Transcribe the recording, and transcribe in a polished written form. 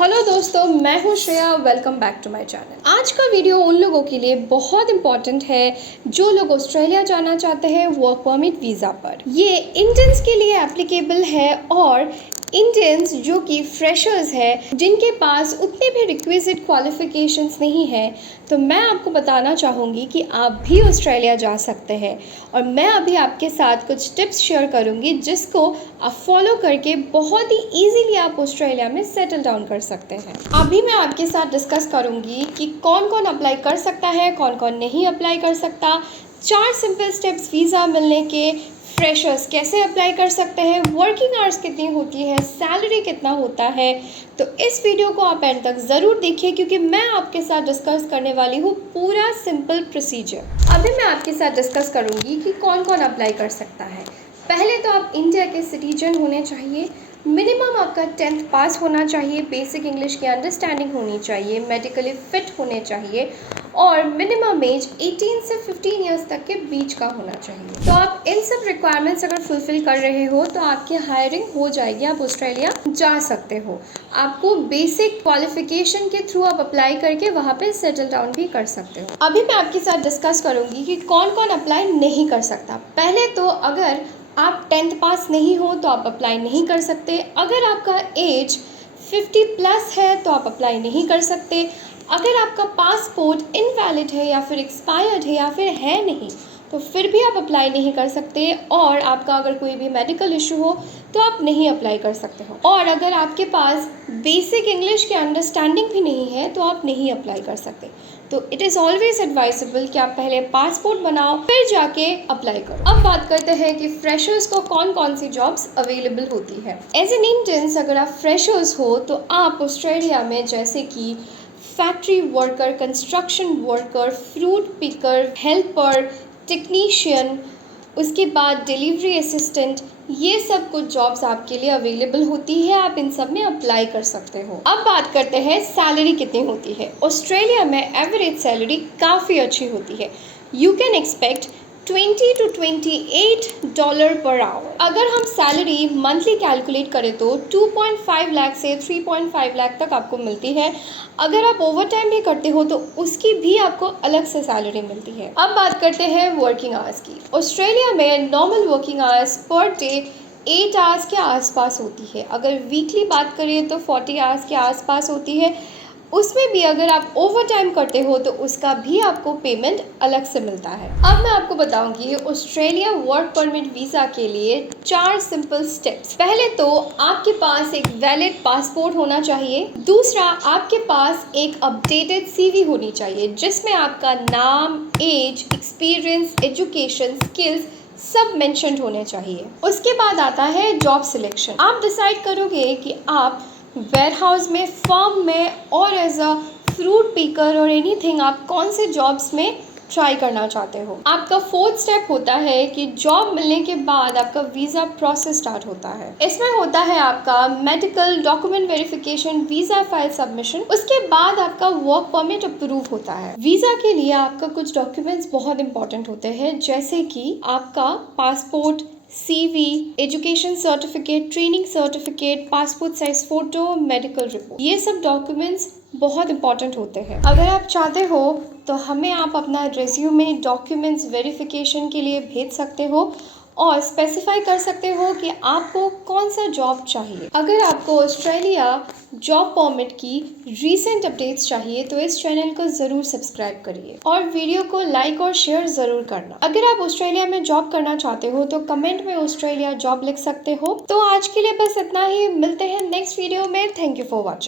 Hello दोस्तों, मैं हूं Shreya. Welcome back to my channel. आज का वीडियो उन लोगों के लिए बहुत इंपॉर्टेंट है जो लोग ऑस्ट्रेलिया जाना चाहते हैं वर्क परमिट वीज़ा पर। ये इंडियंस के लिए एप्लीकेबल है और इंडियंस जो कि फ्रेशर्स है, जिनके पास उतने भी रिक्विजिट क्वालिफिकेशंस नहीं है, तो मैं आपको बताना चाहूँगी कि आप भी ऑस्ट्रेलिया जा सकते हैं। और मैं अभी आपके साथ कुछ टिप्स शेयर करूँगी जिसको आप फॉलो करके बहुत ही ईजीली आप ऑस्ट्रेलिया में सेटल डाउन कर सकते हैं। अभी मैं आपके साथ डिस्कस करूँगी कि कौन कौन अप्लाई कर सकता है, कौन कौन नहीं अप्लाई कर सकता, 4 सिंपल स्टेप्स वीज़ा मिलने के, फ्रेशर्स कैसे अप्लाई कर सकते हैं, वर्किंग आवर्स कितनी होती है, सैलरी कितना होता है। तो इस वीडियो को आप एंड तक ज़रूर देखिए क्योंकि मैं आपके साथ डिस्कस करने वाली हूँ पूरा सिंपल प्रोसीजर। अभी मैं आपके साथ डिस्कस करूँगी कि कौन कौन अप्लाई कर सकता है। पहले तो आप इंडिया के सिटीजन होने चाहिए, मिनिमम आपका 10th पास होना चाहिए, बेसिक इंग्लिश की अंडरस्टैंडिंग होनी चाहिए, मेडिकली फिट होने चाहिए और मिनिमम एज 18 से 15 इयर्स तक के बीच का होना चाहिए। तो आप इन सब रिक्वायरमेंट्स अगर फुलफिल कर रहे हो तो आपकी हायरिंग हो जाएगी, आप ऑस्ट्रेलिया जा सकते हो। आपको बेसिक क्वालिफिकेशन के थ्रू आप अप्लाई करके वहाँ पे सेटल डाउन भी कर सकते हो। अभी मैं आपके साथ डिस्कस करूँगी कि कौन कौन अप्लाई नहीं कर सकता। पहले तो अगर आप 10th पास नहीं हो तो आप अप्लाई नहीं कर सकते। अगर आपका एज 50 प्लस है तो आप अप्लाई नहीं कर सकते। अगर आपका पासपोर्ट इनवैलिड है या फिर एक्सपायर्ड है या फिर है नहीं तो फिर भी आप अप्लाई नहीं कर सकते। और आपका अगर कोई भी मेडिकल इशू हो तो आप नहीं अप्लाई कर सकते हो। और अगर आपके पास बेसिक इंग्लिश की अंडरस्टैंडिंग भी नहीं है तो आप नहीं अप्लाई कर सकते। तो इट इज़ ऑलवेज एडवाइजेबल कि आप पहले पासपोर्ट बनाओ फिर जाके अप्लाई करो। अब बात करते हैं कि फ्रेशर्स को कौन कौन सी जॉब्स अवेलेबल होती है। एज एन इंडियंस अगर आप फ्रेशर्स हो तो आप ऑस्ट्रेलिया में जैसे कि factory worker, construction worker, fruit picker, helper, technician, उसके बाद डिलीवरी असिस्टेंट, ये सब कुछ जॉब्स आपके लिए अवेलेबल होती है। आप इन सब में अप्लाई कर सकते हो। अब बात करते हैं सैलरी कितनी होती है। ऑस्ट्रेलिया में एवरेज सैलरी काफ़ी अच्छी होती है। You can expect $20 to $28 per hour. अगर हम सैलरी मंथली कैलकुलेट करें तो 2.5 लाख से 3.5 लाख तक आपको मिलती है। अगर आप ओवर टाइम भी करते हो तो उसकी भी आपको अलग से सैलरी मिलती है। अब बात करते हैं वर्किंग आवर्स की। ऑस्ट्रेलिया में normal working hours per day 8 hours के आसपास होती है। अगर वीकली बात करें तो 40 आवर्स के आसपास होती है। उसमें भी अगर आप ओवर टाइम करते हो तो उसका भी आपको पेमेंट अलग से मिलता है। अब मैं आपको बताऊंगी ऑस्ट्रेलिया वर्क परमिट वीज़ा के लिए 4 सिंपल स्टेप्स। पहले तो आपके पास एक वैलिड पासपोर्ट होना चाहिए। दूसरा, आपके पास एक अपडेटेड सीवी होनी चाहिए जिसमें आपका नाम, एज, एक्सपीरियंस, एजुकेशन, स्किल्स सब मेंशन्ड होने चाहिए। उसके बाद आता है जॉब सिलेक्शन। आप डिसाइड करोगे कि आप वेयर हाउस में, फर्म में और एज अ फ्रूट पिकर और एनीथिंग आप कौन से जॉब्स में ट्राई करना चाहते हो। आपका 4th स्टेप होता है कि जॉब मिलने के बाद आपका वीज़ा प्रोसेस स्टार्ट होता है। इसमें होता है आपका medical, document verification, visa file submission. उसके बाद आपका वर्क परमिट अप्रूव होता है। वीज़ा के लिए आपका कुछ डॉक्यूमेंट्स बहुत इंपॉर्टेंट होते हैं जैसे कि आपका passport, CV, education certificate, training certificate, passport size photo, medical report. ये सब डॉक्यूमेंट्स बहुत इंपॉर्टेंट होते हैं। अगर आप चाहते हो तो हमें आप अपना रिज्यूमे डॉक्यूमेंट्स वेरिफिकेशन के लिए भेज सकते हो और स्पेसिफाई कर सकते हो कि आपको कौन सा जॉब चाहिए। अगर आपको ऑस्ट्रेलिया जॉब परमिट की रीसेंट अपडेट्स चाहिए तो इस चैनल को ज़रूर सब्सक्राइब करिए और वीडियो को लाइक और शेयर ज़रूर करना। अगर आप ऑस्ट्रेलिया में जॉब करना चाहते हो तो कमेंट में ऑस्ट्रेलिया जॉब लिख सकते हो। तो आज के लिए बस इतना ही। मिलते हैं नेक्स्ट वीडियो में। Thank you for watching.